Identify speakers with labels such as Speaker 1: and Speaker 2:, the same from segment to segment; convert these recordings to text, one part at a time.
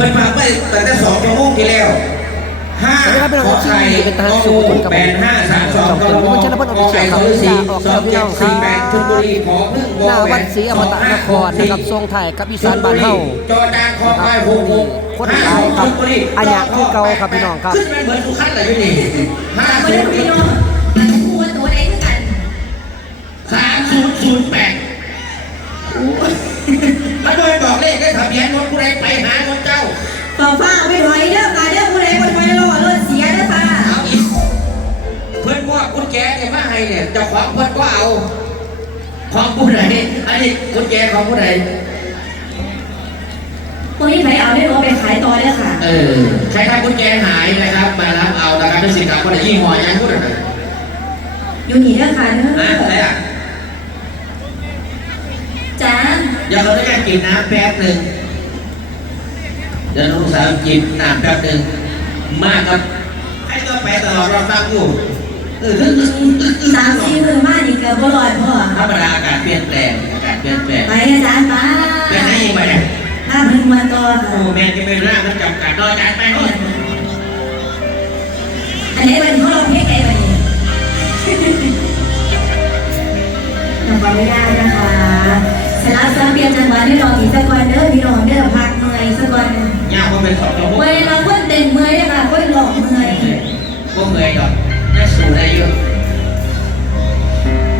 Speaker 1: พิ่นมาไปตั้งแต่สองชั่วโมงที่แล้วห้า
Speaker 2: สวัสดีครับพี่น้อง
Speaker 1: ขอไข่
Speaker 2: ที่เป็นทหาร
Speaker 1: ข
Speaker 2: สู่
Speaker 1: อ
Speaker 2: คนกับ
Speaker 1: แปดห้าสามสอง
Speaker 2: สอง
Speaker 1: ก
Speaker 2: คน
Speaker 1: ระ
Speaker 2: ผมชนะพล
Speaker 1: ก
Speaker 2: อ
Speaker 1: อ
Speaker 2: ภิเชี
Speaker 1: ไก่
Speaker 2: ยร
Speaker 1: สองสี่
Speaker 2: ออก
Speaker 1: สอง
Speaker 2: พี่
Speaker 1: เจ็
Speaker 2: น้
Speaker 1: ด
Speaker 2: อง
Speaker 1: สี่
Speaker 2: ค
Speaker 1: แป
Speaker 2: รับ
Speaker 1: ดชลบุรีขอพึ่ง
Speaker 2: หน้าวัดศรีอมตะนครนะครับทรงไทยกับอีสานบ้านเฮา
Speaker 1: จอดานคอควายหกหก
Speaker 2: คนหลายครับอันเนี้ยคือเก่าครับพี่น้องครับ
Speaker 1: ขึ้นเป็นเหมือนทุกขั้นเลยอยู่นี่ห้า
Speaker 3: มา
Speaker 1: ข
Speaker 3: อ
Speaker 1: งผู้ใดอันนี้กุญแจของผู้ใด
Speaker 3: ตัวนี้ใครเอาได้รถไปขายต่อเด้อค่ะ
Speaker 1: เออใครทำกุญแจหายนะครับ มารับเอานะครับเป็นสินค้าคนไหนยี่ห้อยังพูดอะไร
Speaker 3: อยู่นี่เด้อค่ะเด้
Speaker 1: นะ
Speaker 3: อ
Speaker 1: อะไรอะ
Speaker 3: จ้า
Speaker 1: เดี๋ยวเราจะกินน้ำแป๊บหนึ่งเดี๋ยวลูกสาวกินน้ำแป๊บหนึ่งมากครับให้ก็ไปตลอดเราฟังอยู่ เออ
Speaker 3: สามสี่หมื่นมานี่เกือบบ่ลอยพ่อ
Speaker 1: ธรรมดาอากาศเปลี่ยนแปลงอากาศเปลี่ยนแปลง
Speaker 3: ไปอาจารย์ไป
Speaker 1: ไปไหนอีกไปเนี่ย
Speaker 3: ถ้าเพิ่งมาต่อ
Speaker 1: โอ้
Speaker 3: ค่ะ
Speaker 1: แม่จะเป็นร่างมันจำกัดนอกจากไปโน่น
Speaker 3: อันนี้เป็นเพราะเราเพลงไงแบบนี้ทำไม่ได้นะคะสลับสับเปลี่ยนจังหวะให้ลองอีกสักวันเด้อพี่น้องเด้อพักเมื่อยสักวัน
Speaker 1: ยากว่าเป็นสองชั่วโมง
Speaker 3: เมื่อยเราคนเต้นเมื่อยเลยค่ะคนหลอกเมื่อย
Speaker 1: ก็เมื่อยดอก น่าสูได้เยอะ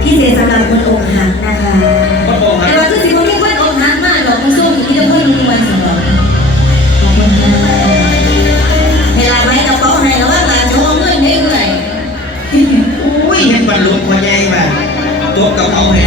Speaker 3: พี่เจสำหรับคนอกหักนะคะ
Speaker 1: ก็โกงค
Speaker 3: แต่
Speaker 1: รับ
Speaker 3: ว่าคือสิคนที่คนอกหักมากหรอกคุณส้มที่จะเพิ่มรวนสำหรับขอบคุณค่ะเวลาไว้กระเป๋าให้แล้วว่าหลานจะเอาเงินให้เมื่อย
Speaker 1: อุ้ยเห็นบรรลุพอใหญ่มาตัวกับเขาให้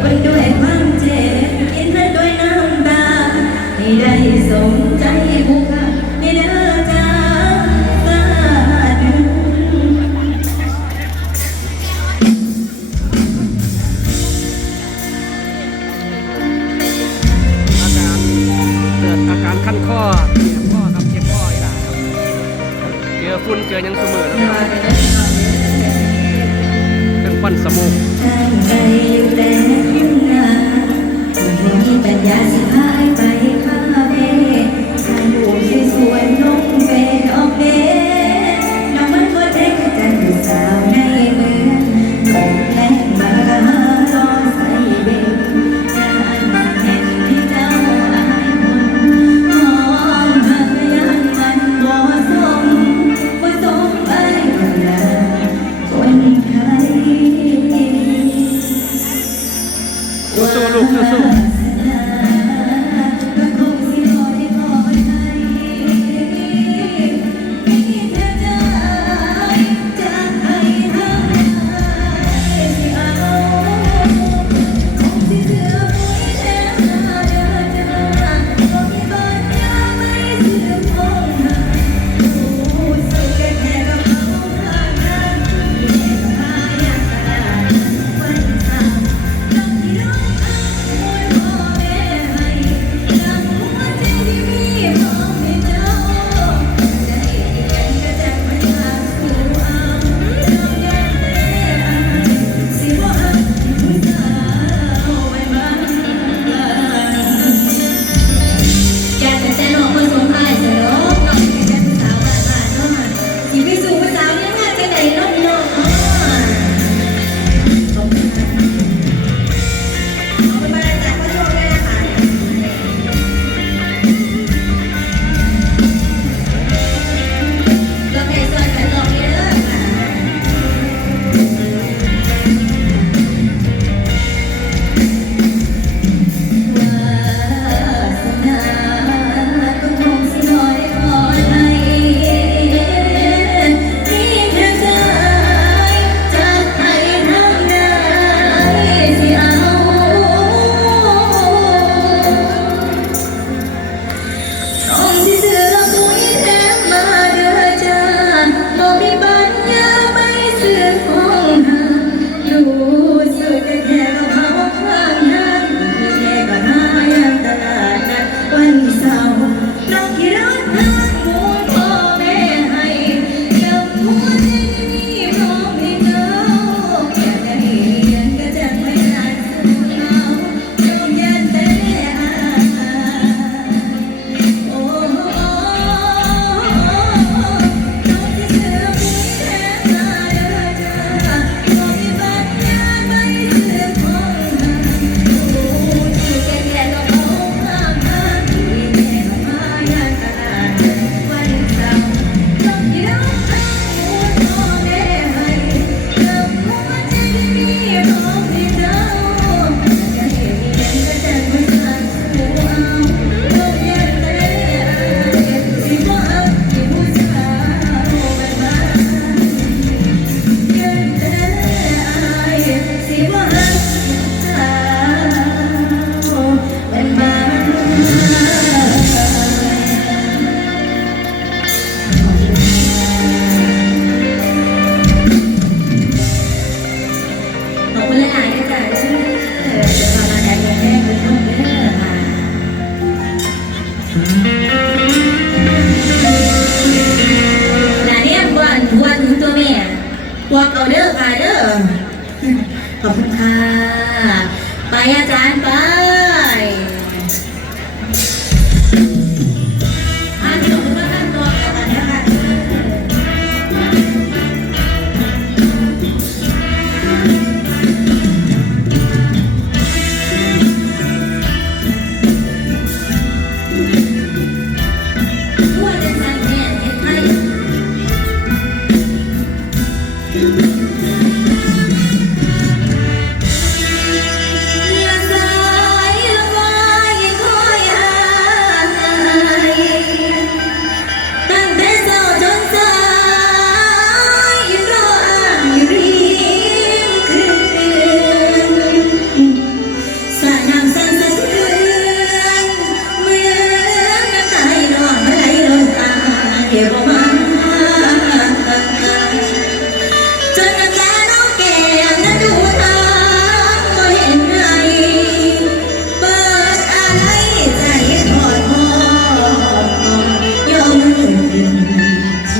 Speaker 1: เห
Speaker 3: ตุผลด้วยความเจ็บกินเธอด้วยน้ำตาให้ได้สมใจผู้ข้าให้เด้อจ้าสาธุ
Speaker 2: อาการเกิดอาการขั้นข้อเจ็บข้อครับเจ็บข้ออีหล่าครับเจอฝุ่นเจอหยังเสมอนะครับเป็นควันสมูก
Speaker 3: ตั้งใจอยู่แต่ทุ่งน ไม่มีปัญญาสิพายไปคาเฟ่ถ่ายรูปสวยๆลงเฟซออกเดทน้องมันก็เด็กจันอยู่สาวในเมืองหลงแรงมาหารอใส่เบลยานเห็นที่เจ้าอายคนมองหายังมันบ่สมบ่สมไปคนละคนไทย
Speaker 2: สู้ๆลูกสู้
Speaker 3: Bye. หนาเนี่ยบวนบวนตัวแม่บวกเอาเด้อค่ะเด้อขอบคุณค่ะ ไปอาจารย์ไป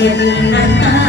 Speaker 3: เจ็บนาน